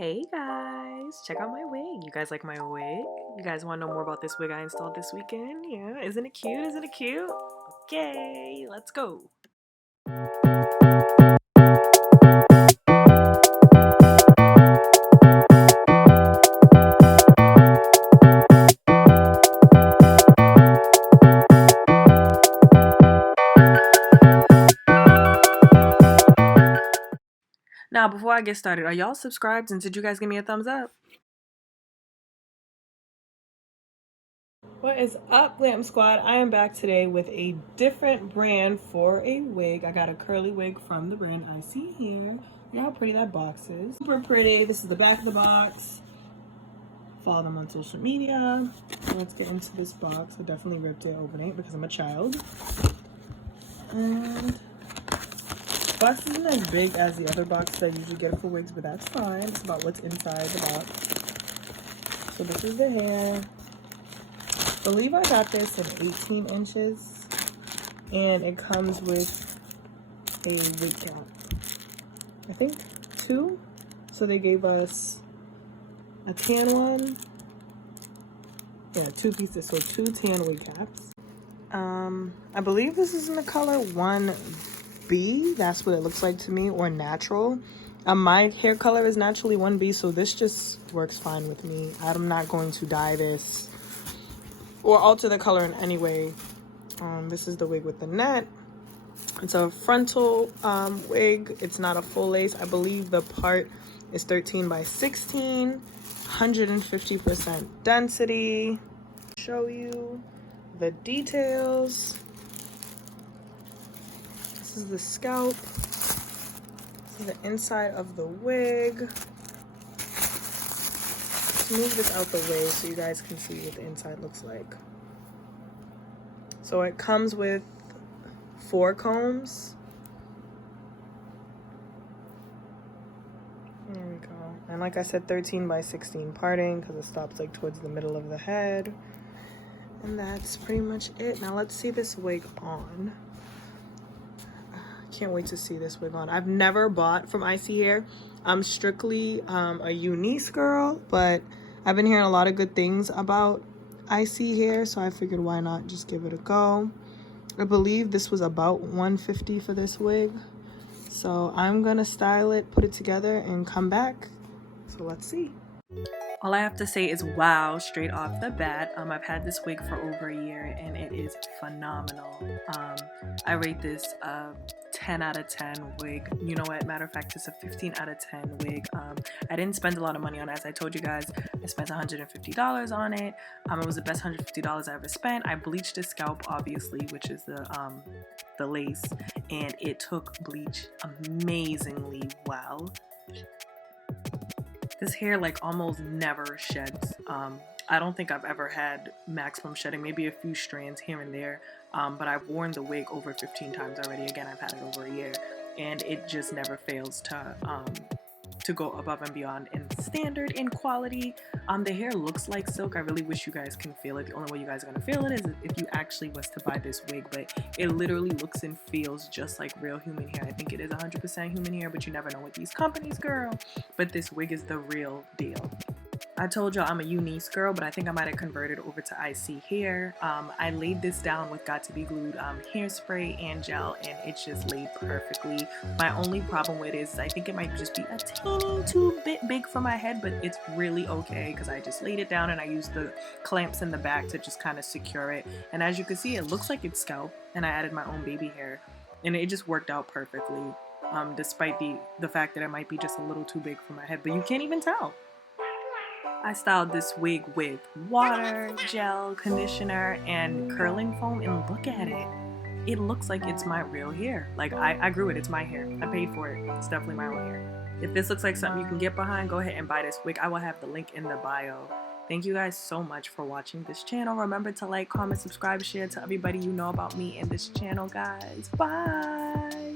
Hey guys, check out my wig. You guys like my wig? You guys want to know more about this wig I installed this weekend? Yeah, isn't it cute? Isn't it cute? Okay, let's go. Now, before I get started, are y'all subscribed and did you guys give me a thumbs up? What is up, GlamSquad? I am back today with a different brand for a wig. I got a curly wig from the brand ISEE here. Look how pretty that box is. Super pretty. This is the back of the box. Follow them on social media. So let's get into this box. I definitely ripped it overnight because I'm a child. And the box isn't as big as the other box that I usually get for wigs, but that's fine. It's about what's inside the box. So this is the hair. I believe I got this in 18 inches. And it comes with a wig cap. I think 2. So they gave us a tan one. Yeah, 2 pieces. So 2 tan wig caps. I believe this is in the color 1B. That's what it looks like to me, or natural. My hair color is naturally 1B, so this just works fine with me. I'm not going to dye this or alter the color in any way. This is the wig with the net. It's a frontal wig. It's not a full lace. I believe the part is 13 by 16, 150% density. Show you the details. This is the scalp. This is the inside of the wig. Let's move this out the way so you guys can see what the inside looks like. So it comes with 4 combs. There we go. And like I said, 13 by 16 parting because it stops like towards the middle of the head. And that's pretty much it. Now let's see this wig on. Can't wait to see this wig on. I've never bought from ISEE hair. I'm strictly a Eunice girl, but I've been hearing a lot of good things about ISEE hair, so I figured why not just give it a go. I believe this was about $150 for this wig. So I'm gonna style it, put it together, and come back. So let's see. All I have to say is wow, straight off the bat. I've had this wig for over a year and it is phenomenal. I rate this a 10 out of 10 wig. You know what, matter of fact, it's a 15 out of 10 wig. I didn't spend a lot of money on it. As I told you guys, I spent $150 on it. It was the best $150 I ever spent. I bleached the scalp, obviously, which is the lace, and it took bleach amazingly well. This hair like almost never sheds. I don't think I've ever had maximum shedding, maybe a few strands here and there, but I've worn the wig over 15 times already. Again, I've had it over a year, and it just never fails to go above and beyond in standard, in quality. The hair looks like silk. I really wish you guys can feel it. The only way you guys are gonna feel it is if you actually was to buy this wig, but it literally looks and feels just like real human hair. I think it is 100% human hair, but you never know with these companies, girl. But this wig is the real deal. I told y'all I'm a Eunice girl, but I think I might have converted over to ISEE hair. I laid this down with Got To Be Glued hairspray and gel, and it just laid perfectly. My only problem with it is I think it might just be a teeny too bit big for my head, but it's really okay because I just laid it down and I used the clamps in the back to just kind of secure it. And as you can see, it looks like it's scalp, and I added my own baby hair, and it just worked out perfectly, despite the fact that it might be just a little too big for my head, but you can't even tell. I styled this wig with water, gel, conditioner, and curling foam, and look at it. It looks like it's my real hair. Like, I grew it. It's my hair. I paid for it. It's definitely my own hair. If this looks like something you can get behind, go ahead and buy this wig. I will have the link in the bio. Thank you guys so much for watching this channel. Remember to like, comment, subscribe, share to everybody you know about me and this channel, guys. Bye!